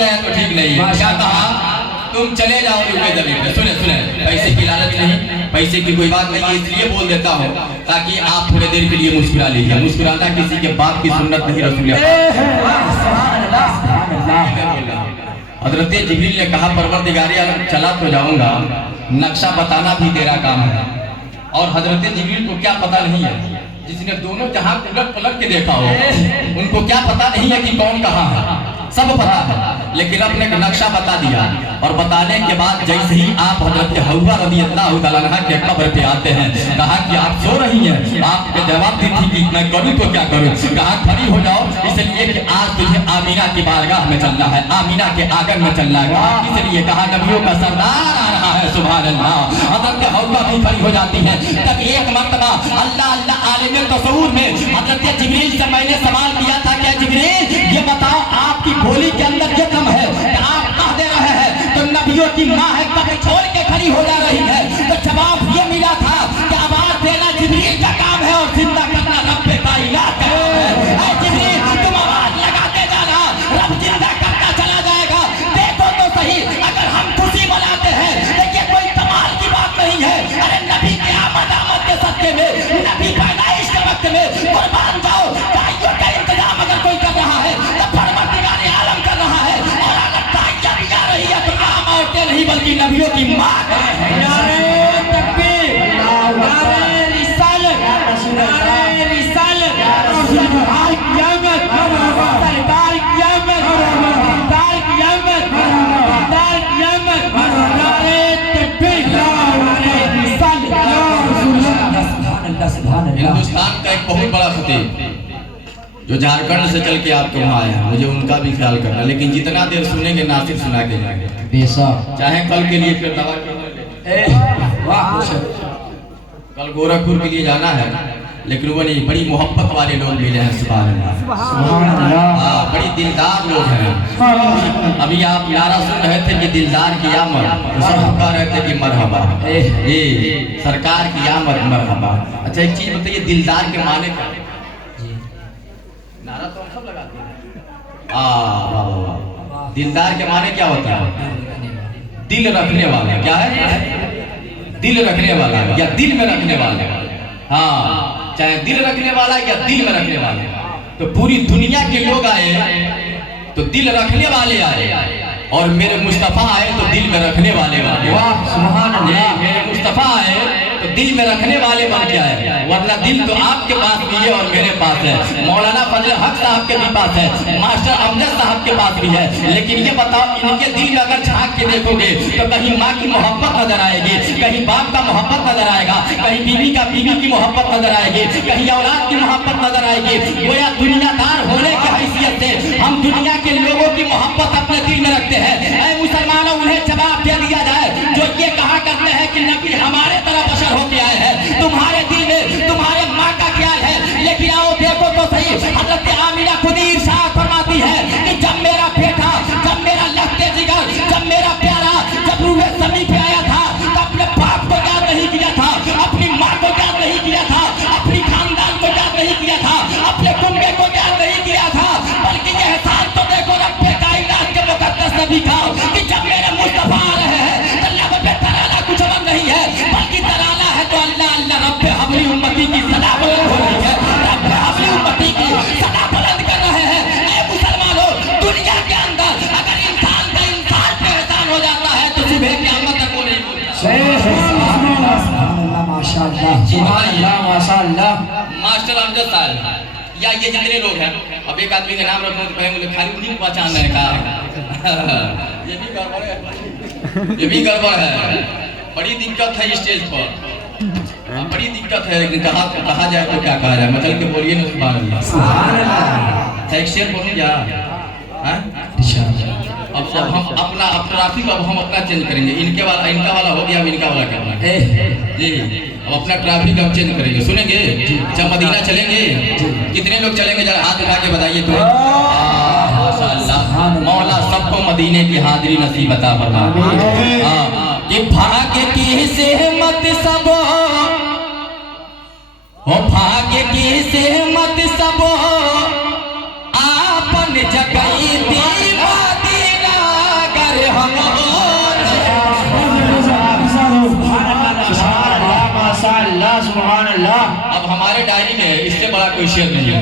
गया है तो ठीक नहीं है। क्या कहा? तुम चले जाओ यूके जमीन पे। सुने सुने, पैसे की लालच नहीं, पैसे की कोई बात नहीं है, इसलिए बोल देता हूँ ताकि आप थोड़े देर के लिए मुस्कुरा लीजिए। मुस्कुराना किसी के बाप की सुन्नत नहीं, रसूल। हजरत जिब्रील ने कहा परवरदिगारे आलम चला तो जाऊंगा, नक्शा बताना भी तेरा काम है। और हजरत जिब्रील को क्या पता नहीं है, जिसने दोनों जहां उलट पलट के देखा हो उनको क्या पता नहीं है कि कौन कहाँ है, सब पता है। लेकिन अपने नक्शा बता दिया और बताने के बाद जैसे ही आप हजरत हव्वा रज़ियल्लाहु तआला अन्हा के कब्र पे आते हैं, कहा कि आप सो रही हैं, आपके जवाब दी थी कि मैं करूं तो क्या करूं, कहा खड़ी हो जाओ इसलिए कि आज तुझे आमीना की बारगाह में चलना है, आमीना के आंगन में चलना है। इसलिए कहा नबियों का सरदार आ रहा है, सुभान अल्लाह। हजरत हव्वा भी खड़ी हो जाती है। तब एक मर्तबा अल्लाह अल्लाह आलिम तसव्वुर में हजरत जिब्रील से मैंने सवाल किया था, क्या जिब्रील ये बताओ आपकी गोली के अंदर ये दम है कि आप कह दे रहे हैं तो नबियों की माँ है कब्र छोड़ के खड़ी हो जा रही है। तो जवाब ये मिला था कि आवाज देना जिब्रील का काम है और जिंदा करना रब कायनात का काम है। जिब्रील तुम आवाज लगाते जाना, रब जिंदा करता चला जाएगा। देखो तो सही, अगर हम खुशी मनाते हैं देखिए कोई कमाल की बात नहीं है। अरे नबी के आमद के सत्य में, नबी पैदाइश के वक्त में कुर्बान जाओ, ताइयों का इंतजाम अगर कोई कर रहा है तो परवरदिगार आलम कर रहा है। और अगर ताइयां भी आ रही है तो आम औरतें नहीं बल्कि नबियों की माँ है। नारे तकबीर, नारे रिसालत, नारे रिसालत, सरकार क़यामत, सरकार क़यामत, सरकार क़यामत, सरकार क़यामत, नारे तकबीर, नारे रिसालत। हिंदुस्तान का एक बहुत बड़ा खतीब जो झारखंड से चल के आपके वहाँ आए हैं, मुझे उनका भी ख्याल करना, लेकिन जितना देर सुनेंगे नासिर सुना के जाएंगे, चाहे कल के लिए फिर दवा कल गोरखपुर के लिए जाना है, लेकिन वो नहीं, बड़ी मोहब्बत वाले लोग मिले हैं, सुभान अल्लाह, बड़ी दिलदार लोग हैं। अभी आप नारा सुन रहे थे कि दिलदार की आमद, सब कह रहे थे कि मरहबा, ये सरकार की आमद मरहबा। अच्छा एक चीज बताइए, दिलदार के माने क्या? नारा तो हम सब लगाते हैं। दिलदार के माने क्या होता है? दिल रखने वाला। क्या है? दिल रखने वाला या दिल में रखने वाला। हाँ, चाहे दिल रखने वाला या दिल में रखने वाले। तो पूरी दुनिया के लोग आए तो दिल रखने वाले आए, और मेरे मुस्तफा आए तो दिल में रखने वाले वाले। वाह सुभान अल्लाह। मेरे मुस्तफा आए तो दिल में रखने वाले बन के आए, वरना दिल तो आपके पास भी है और मेरे पास है, मौलाना फजल हक साहब के भी पास है, मास्टर अमजद साहब के पास भी है। लेकिन ये बताओ, इनके दिल में अगर झांक के देखोगे तो कहीं माँ की मोहब्बत नजर आएगी, कहीं बाप का मोहब्बत नजर आएगा, कहीं बीवी की मोहब्बत नजर आएगी, कहीं औलाद की मोहब्बत नजर आएगी। गोया दुनियादार होने की हैसियत से हम दुनिया के लोगों की मोहब्बत अपने दिल में रखते हैं। ऐ मुसलमानों, उन्हें जवाब दे दिया जाए जो ये कहा करते हैं कि नबी हमारे तरह बशर होके आए हैं, तुम्हारे दिल में तुम्हारे माँ का ख्याल है। लेकिन आओ देखो तो सही, हजरत आमिना खुद ही इरशाद फरमाती है कि जब मेरा बेटा, जब मेरा लफ्ते जिगर, जब मेरा प्यारा, जब रूहे समी पे आया था तो अपने बाप को याद नहीं किया था, अपनी माँ को याद नहीं किया था, अपनी खानदान को याद नहीं किया था, अपने कुंबे को याद नहीं किया था, बल्कि यह एहसान तो देखो रब्बे कायनात के मुकद्दस नबी का कि जब मेरे मुस्तफा आ रहे हैं तो लब पे तराना कुछ और नहीं है, बल्कि तराना है तो अल्लाह अल्लाह रब्बे हबली उम्मती की सदा बुलंद हो रही है, रब्बे हबली उम्मती की सदा बुलंद कर रहे हैं। ऐ मुसलमानों, दुनिया के अंदर अगर इंसान का इंसान पे एहसान हो जाता है तो सुबह क़यामत तक वो नहीं भूलता। माशाअल्लाह माशाअल्लाह। मास्टर अमजद साहब या ये जितने लोग हैं, अब एक आदमी का नाम रखो तो कहेंगे खाली उन्हीं को पहचान रहे का ये भी गड़बड़ है, ये भी गड़बड़ है। बड़ी दिक्कत है स्टेज पर, बड़ी दिक्कत है, लेकिन कहा जाए तो क्या कहा जाए, मचल के बोलिए ना सुभान अल्लाह सुभान अल्लाह। एक शेर बोलूं क्या? अब हम अपना ट्रैफिक अब हम अपना चेंज करेंगे, इनका वाला हो गया, अब इनका वाला क्या होगा जी। अब अपना ट्रैफिक हम चेंज करेंगे, सुनेंगे? जब मदीना चलेंगे कितने लोग चलेंगे, जरा हाथ उठा के बताइए तो। माशाअल्लाह, मौला सबको मदीने की हाजिरी नसीब अता फरमा। कि भाग्य की सेहमत सब हो, भाग्य की सेहमत सब आपन जगई दी मदीना हमारे डायरी में इससे बड़ा कोई शेर नहीं है।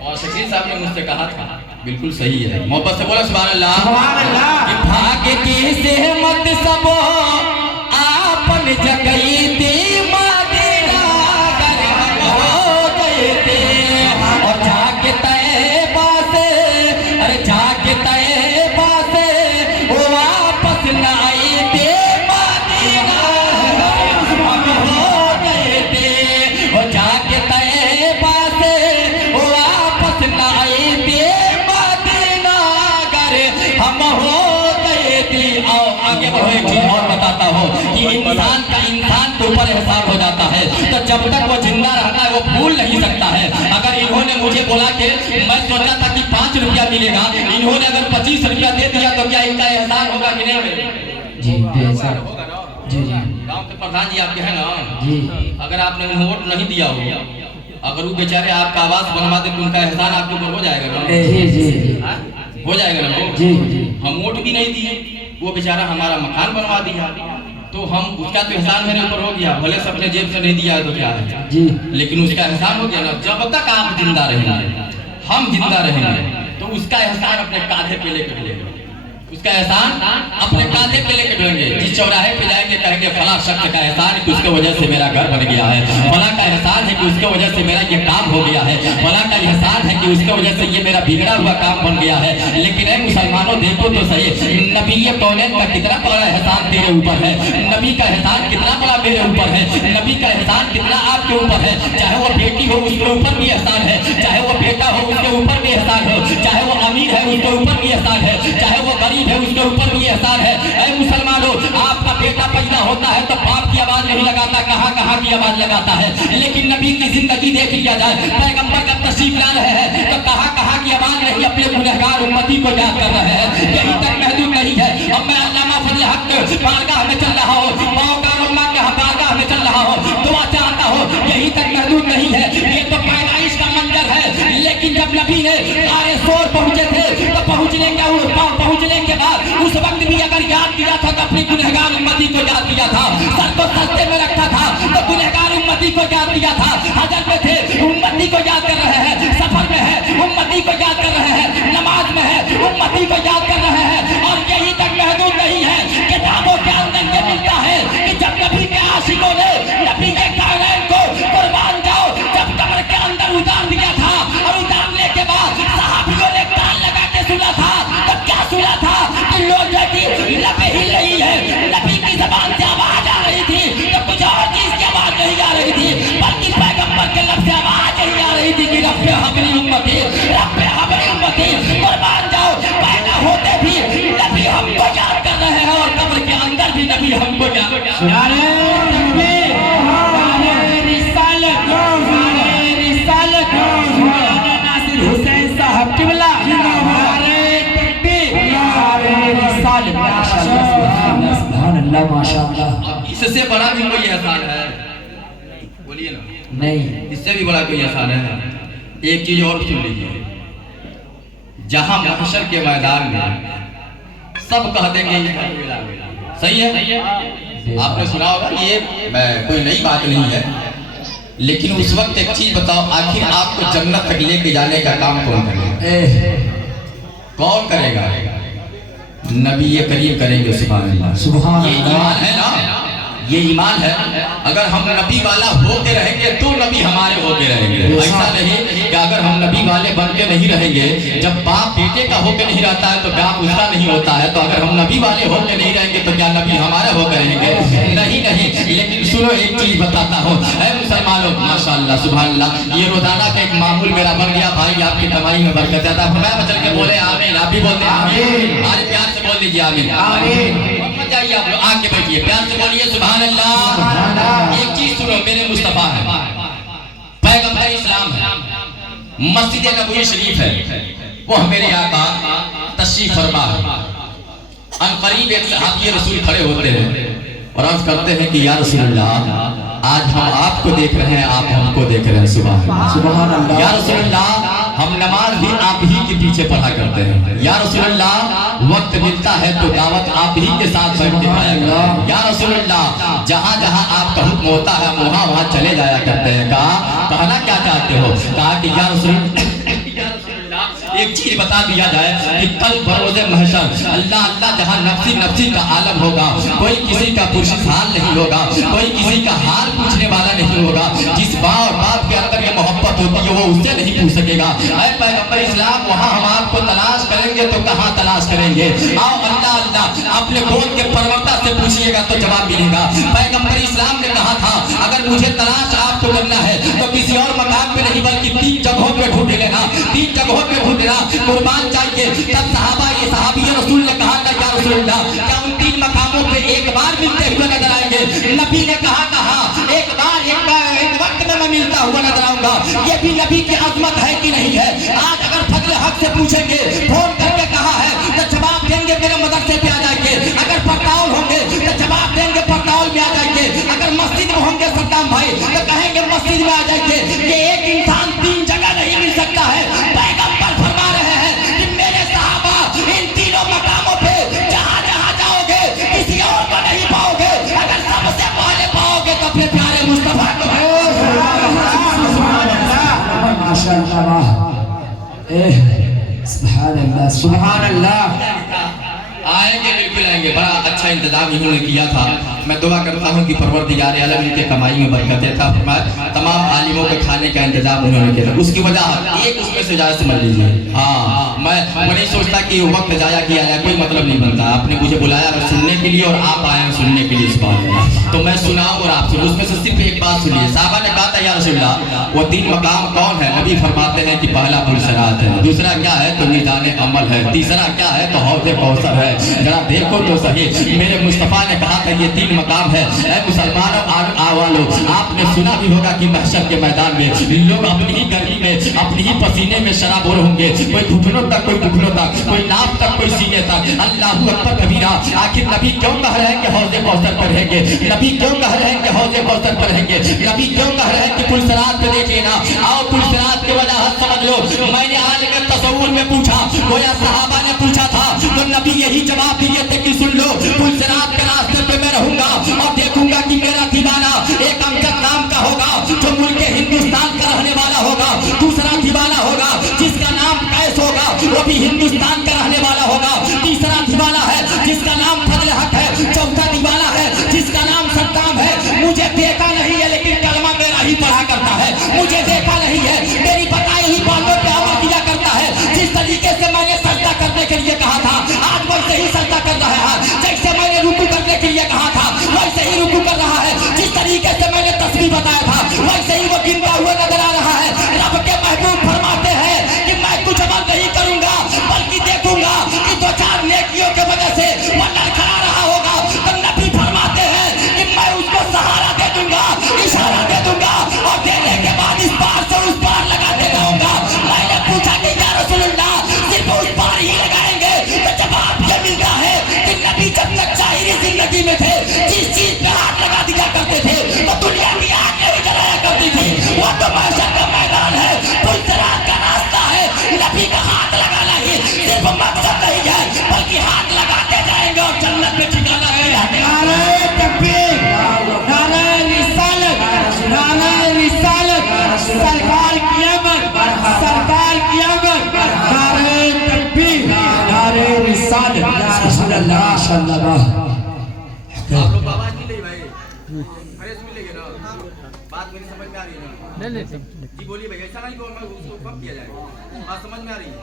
और शकील साहब ने मुझसे कहा था, बिल्कुल सही है। मोहब्बत से बोला सुभान अल्लाह। कि भाग्य की सेहमत सब आपन जगई थी मदीना अगर हम हो गए थे। और जाके तैबा से, अरे जाके तैबा से वो वापस न आई थे मदीना हम हो गए थे। और जाके तैबा से वो वापस न आई थे मदीना अगर हम हो गए थे। आओ आगे बढ़ो, एक चीज और बताता हूँ कि इंसान का इंसान के ऊपर एहसान हो जाता है तो जब तक वो जिंदा रहता है वो भूल नहीं सकता है। अगर इन्होंने मुझे बोला कि मैं सोचा था कि 5 रुपया मिलेगा, इन्होंने अगर 25 रुपया दे दिया तो क्या इनका एहसान होगा कि नहीं? जी बेशक। जी जी गाँव के प्रधान जी आपके हैं ना जी। अगर आपने उन्हें वोट नहीं दिया हो, अगर वो बेचारे आपका आवास बनवा दे तो उनका एहसान आपके ऊपर हो जाएगा ना? जी जी हाँ? हो जाएगा ना? जी जी। हम वोट भी नहीं दिए, वो बेचारा हमारा मकान बनवा दिया तो हम उसका तो एहसान मेरे ऊपर हो गया। भले से अपने जेब से नहीं दिया है तो क्या है जी, लेकिन उसका एहसान हो गया ना। जब तक आप जिंदा रहेंगे, हम जिंदा रहेंगे तो उसका एहसान अपने कांधे पे लेकर चलेंगे, उसका एहसान अपने कांधे पे लेकर चलेंगे। जिस चौराहे पे जाएंगे कहेंगे फला शख्स का एहसान है कि उसके वजह से मेरा घर बन गया है, फला का एहसान है कि उसके वजह से मेरा ये काम हो गया है, फला का एहसान है कि उसके वजह से ये मेरा बिगड़ा हुआ काम बन गया है। लेकिन ऐ मुसलमानों देखो तो सही, नबी कौनैन का कितना बड़ा एहसान तेरे ऊपर है, नबी का एहसान कितना बड़ा मेरे ऊपर है, नबी का एहसान कितना आपके ऊपर है। चाहे वो बेटी हो उसके ऊपर भी एहसान है, चाहे वो बेटा हो उसके ऊपर भी एहसान है, चाहे वो अमीर है उसके ऊपर भी एहसान है, चाहे वो गरीब है उसके ऊपर भी एहसान है। ऐ मुसलमानों, आपका बेटा पैदा होता है तो बाप की आवाज नहीं लगाता, कहाँ कहाँ की आवाज लगाता है। लेकिन नबी की जिंदगी देख लिया जाए, पैगंबर का तशरीफ ला रहे हैं तो कहाँ कहाँ की आवाज नहीं अपने गुनहगार उम्मती को याद कर रहे हैं। यहीं तक महदूद नहीं है। अब मैं अल्लामा फजल हक बारगाह में चल रहा हूँ, बारगाह के बारगाह में चल रहा हूँ, दुआ चाहता हूँ, यहीं तक महदूद नहीं है। ये तो पैदाइश का मंजर है। लेकिन जब नबी ने सारे शोर पहुंचे थे तो पहुंचने के बाद उस वक्त भी अगर याद किया था तो अपनी गुनहगार उम्मती को याद किया था, सर को सस्ते में रखा था तो गुनहगार उम्मती को याद किया था। हजर में थे उम्मती को याद कर रहे हैं, सफर में है उम्मती को याद कर रहे हैं, नमाज में है उम्मती को याद कर रहे हैं। और यही तक महदूद नहीं है, किताबों के अंदर ये मिलता है कि जब नबी के आशिकों ने नबी के कायनात को कुर्बान जाओ जब कब्र के अंदर उतार दिया था और उतारने के बाद सहाबियों ने कान लगा के सुना था तो क्या सुना था कि लोग लबे हिल रही है, नबी की ज़बान से आवाज आ रही थी तो कुछ और चीज की आवाज नहीं आ रही थी, बल्कि पैगंबर के लब से आवाज नहीं आ रही थी कि रब्बे हबली उम्मती, रब्बे हबली उम्मती, कुर्बान जाओ। पैदा होते भी नबी हमको याद कर रहे हैं और कब्र के अंदर भी नबी हमको याद कर रहे हैं। हुसैन साहब किबला माशाअल्लाह। इससे बड़ा भी कोई एहसान है? बोलिए ना। नहीं, इससे भी बड़ा कोई एहसान है? एक चीज और सुन लीजिए, जहां महशर के मैदान में सब कह देंगे सही है, आपने सुना होगा, ये कोई नई बात नहीं है। लेकिन उस वक्त एक चीज बताओ, आखिर आपको जन्नत तक लेके जाने का काम कौन करेगा? कौन करेगा? नबी करीम करेंगे। सुभान अल्लाह, सुभान अल्लाह। ये ईमान है ना, ये ईमान है। अगर हम नबी वाला होके रहेंगे तो नबी हमारे होके रहेंगे। ऐसा नहीं कि अगर हम नबी वाले बन के नहीं रहेंगे, जब बाप बेटे का होके नहीं रहता है तो बाप उसका नहीं होता है, तो अगर हम नबी वाले होके नहीं रहेंगे तो क्या नबी हमारे होके रहेंगे? नहीं नहीं। लेकिन सुनो, एक चीज बताता हूँ, ऐ मुसलमानों, माशाअल्लाह सुभान अल्लाह, ये रोजाना का एक मामूल मेरा बन गया। भाई आपकी कमाई में बरकत ज्यादा, मैं बचल के बोले आमीन, आप भी बोलते हैं आमीन। आज प्यार से बोल लीजिए आमीन, आमीन। मत जाइए आप लोग, आके बैठिए, प्यार से बोलिए सुभान अल्लाह। एक चीज सुनो, मेरे मुस्तफा है, पैगंबर इस्लाम है, मस्जिद नबवी शरीफ है, वो मेरे आका तशरीफ फरमा है। अनकरीब एक सहाबी रसूल खड़े होते हैं और अर्ज करते हैं कि या रसूलल्लाह, आज हम आपको देख रहे हैं, आप हमको देख रहे हैं। सुभान अल्लाह। या रसूलल्लाह, हम नमाज भी आप ही के पीछे पढ़ा करते हैं। या रसूलल्लाह, वक्त मिलता है तो दावत आप ही के साथ बैठ के खाया करें। या रसूलुल्लाह, जहाँ जहाँ आपका हुक्म होता है वहाँ वहाँ चले जाया करते हैं। कहा कहना क्या चाहते हो? कहा कि या रसूलुल्लाह एक चीज बता दिया जाए कि कल बरोज़े महशर अल्लाह अल्लाह जहाँ नफ्सी नफ्सी का आलम होगा, कोई किसी का पुरशिस हाल नहीं होगा, कोई किसी का हाल पूछने वाला नहीं होगा। जिस माँ और बाप के अंदर ये मोहब्बत होती है वो उससे नहीं पूछ सकेगा। ऐ पैगंबर इस्लाम, वहाँ हम आपको तलाश करेंगे तो कहाँ तलाश करेंगे? आओ अल्लाह अल्लाह अपने गोद के परवरता से पूछिएगा तो जवाब मिलेगा। पैगंबर इस्लाम ने कहा था अगर मुझे तलाश आपको करना है तो किसी और मकाम पे नहीं बल्कि 3 जगहों पे ढूंढ लेना, 3 जगहों पे ढूंढ लेना, कुर्बान चाहिए। तब सहाबी रसूल ने कहा था या रसूलल्लाह, क्या उन 3 मकामों पे एक बार मिलते हुए नजर आएंगे? नबी ने कहा एक बार एक वक्त में मैं मिलता हुआ नजर आऊंगा। ये भी नबी की अजमत है कि नहीं है? आज अगर फजल हक से पूछेंगे, फोन करके कहा है तो जवाब देंगे मेरे मदरसे पे आ जाएंगे। अगर पड़ताल होंगे तो जवाब देंगे पड़ताल में आ जाएंगे। अगर मस्जिद में होंगे सद्दाम भाई तो कहेंगे मस्जिद में आ जाएंगे। ये एक इंसान 3 जगह नहीं मिल सकता है। पैगंबर फरमा रहे हैं कि मेरे सहाबा इन तीनों मकामों पे जहाँ जहाँ जाओगे किसी और को नहीं पाओगे। अगर सबसे पहले पाओगे तो अपने प्यारे मुस्तफा को। माशाअल्लाह, सुभान अल्लाह, सुभान अल्लाह। आएंगे, बिल्कुल आएंगे। बड़ा अच्छा इंतजाम इन्होंने किया था। मैं दुआ करता हूँ कि परवरदिगार आलम इनके कमाई में बरकत था। तमाम आलिमों के खाने का इंतजाम उन्होंने किया था। उसकी वजह एक उसमें से जाए समझ लीजिए। हाँ, मैं नहीं सोचता कि वक्त जाया किया जाए, कोई मतलब नहीं बनता। आपने मुझे बुलाया मैं सुनने के लिए और आप आए हैं सुनने के लिए इस बात में, तो मैं सुनाऊं और आप सुनो। उसमें से सिर्फ एक बात सुनिए। साहबा ने कहा था या रसूलल्लाह वो 3 मकाम कौन है? नबी फरमाते हैं कि पहला पुलसरात है, दूसरा क्या है तो मीज़ान अमल है, तीसरा क्या है तो हौज़ कौसर है। जरा देखो तो सही, मेरे मुस्तफ़ा ने कहा था ये 3 मकाम है। ऐ मुसलमानों आवालो, आपने सुना भी होगा कि महशर के मैदान में लोग अपनी ही गर्मी में अपनी ही पसीने में शराबोर होंगे। कोई घुटनों तक, कोई टुकड़ों तक, कोई नाप तक, कोई सीने तक। अल्लाहू अकबर कबीरा। आखिर नबी क्यों कह रहे हैं कि हौज़े कौसर पर रहेंगे? नबी क्यों कह रहे हैं कि हौज़े कौसर पर रहेंगे? नबी क्यों कह रहे हैं कि पुलसरात पे देख लेना? आओ पुलसरात की वजह समझ लो। मैंने आलिम तसव्वुर में पूछा, गोया सहाबा ने पूछा था तो नबी यही जवाब दिए थे कि सुन लो, पुलसरात के रास्ते पे मैं रहूंगा और देखूंगा कि मेरा दीवाना एक अमजद नाम का होगा जो मुल्क हिंदुस्तान का रहने वाला होगा। दूसरा दीवाना होगा जिसका नाम कैस होगा, वो भी हिंदुस्तान का रहने वाला होगा। तीसरा दीवाना है जिसका नाम फजल हक है। चौथा दीवाना है जिसका नाम सद्दाम है। मुझे देखा नहीं है लेकिन कलमा मेरा ही पढ़ा करता है। मुझे देखा नहीं है, मेरी बताई हुई बातों पे अमल किया करता है। जिस तरीके से मैंने सजदा करने के लिए कहा था आज वैसे ही सजदा कर रहा है। जैसे मैंने रुकू करने के लिए कहा था वैसे ही रुकू कर रहा है। जिस तरीके से मैंने तस्बीह बताया था वैसे ही वो गिनता हुआ नजर आ रहा है। रब के महबूब फरमाते हैं कि मैं कुछ अमल नहीं करूंगा बल्कि देखूंगा कि 2-4 नेकियों की वजह से वो लड़खड़ा रहा होगा तो नबी फरमाते हैं कि मैं उसको सहारा दे दूंगा, इशारा दे दूंगा और देने के बाद इस पार से उस पार लगाते जाऊंगा। मैंने पूछा कि या रसूलल्लाह सिर्फ उस पार ही लगाएंगे? तो जवाब ये मिलता है कि नबी जब तक जाहिरी जिंदगी में थे जिस चीज पे हाथ लगा दिया करते थे तो दुनिया की आग नहीं जलाया करती थी। वो तो महशर का मैदान है, पुलसरात का रास्ता है। नबी का हाथ लगाना ही सिर्फ मकसद नहीं है बल्कि हाथ लगाते जाएंगे और जन्नत में ठिकाना है। नारे तकबीर, नारे रिसालत, नारे रिसालत, सरकार की आमद, सरकार की आमद। नारे तकबीर, नारे रिसालत। सुभानअल्लाह, माशाअल्लाह। आप लोग आवाज नहीं ले भाई, फ्रेश मिलेगी ना? बात मेरी समझ में आ रही है ना? ले जी बोलिए भाई, ऐसा नहीं बोलना, उसको कब किया जाएगा? बात समझ में आ रही है?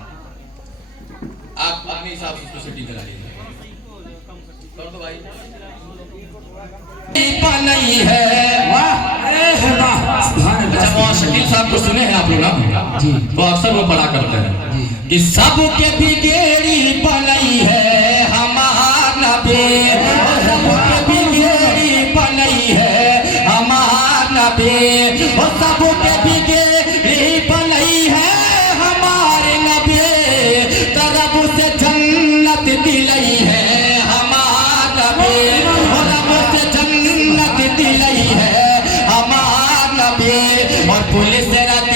आप अपने हिसाब से उसको सेटिंग करा लीजिए। कर दो भाई। नहीं है अच्छा, शकील साहब को सुने हैं आप लोग ना? जी। तो अक्सर वो पढ़ा करते हैं कि सबके बिगेड़ी बनई है हमार नबी, सबके बिगेड़ी बनई है हमार नबी।